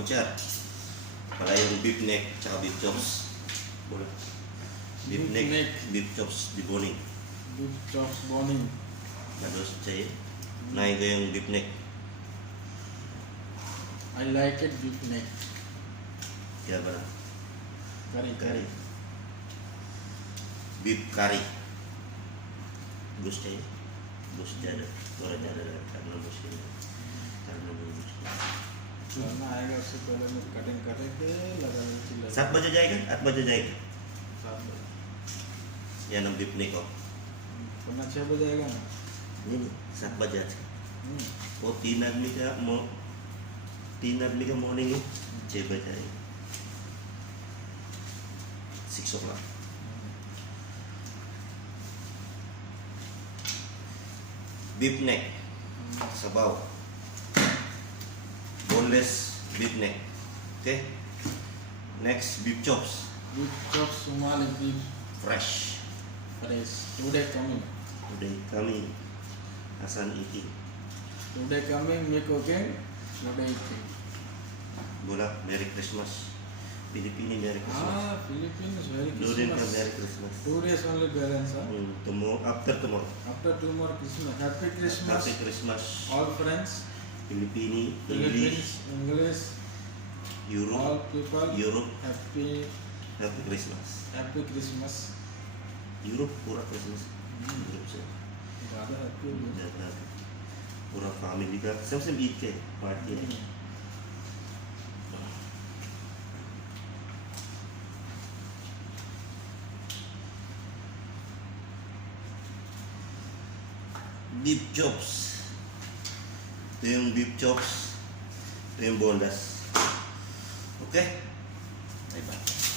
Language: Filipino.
butcher. Para yung beef neck tsaka beef chops. Bola. Beef Beef neck, neck. beef chops, deboning. beef chops boning. Terus saya naik ke yang beef neck. I like it beef neck. Kira berapa? Curry. Curry. Beef curry. Gus saya. Gus jada. Orang jada karena gus ini. Karena gus. वरना आएगा उससे पहले मैं कटिंग करके लगा लेंगे चिल्ला 7 बजे जाएगा? 8 बजे जाएगा? 7 बजे Yan ang beef neck ko. वरना 6 बजे आएगा ना Ini 7 बजे आज का. वो 3 आदमी का मॉर्निंग है 6 बजे आएगा. 6 o'clock. Beef neck. Sabaw. Boneless beef neck. Okay. Next, beef chops. beef chops Somali beef Fresh. fresh today coming Today kami Hasan eating. today coming me cooking today eating Bola Merry Christmas. Pilipini Merry Christmas. Philippines very Lorin ka Christmas Merry Christmas. 2 days only balance Tomorrow, after tomorrow. after tomorrow Christmas happy Christmas Happy Christmas. all friends Pilipini, Philippines English, English all Europe, people Europe, happy Happy Christmas. Christmas Europe पूरा Christmas. Europe से ज़्यादा happy हो गया। ज़्यादा पूरा family का सबसे ईद के पार्टी है. Beef chops. Ito yung beef chops. Ito yung boneless. Okay? Bye bye.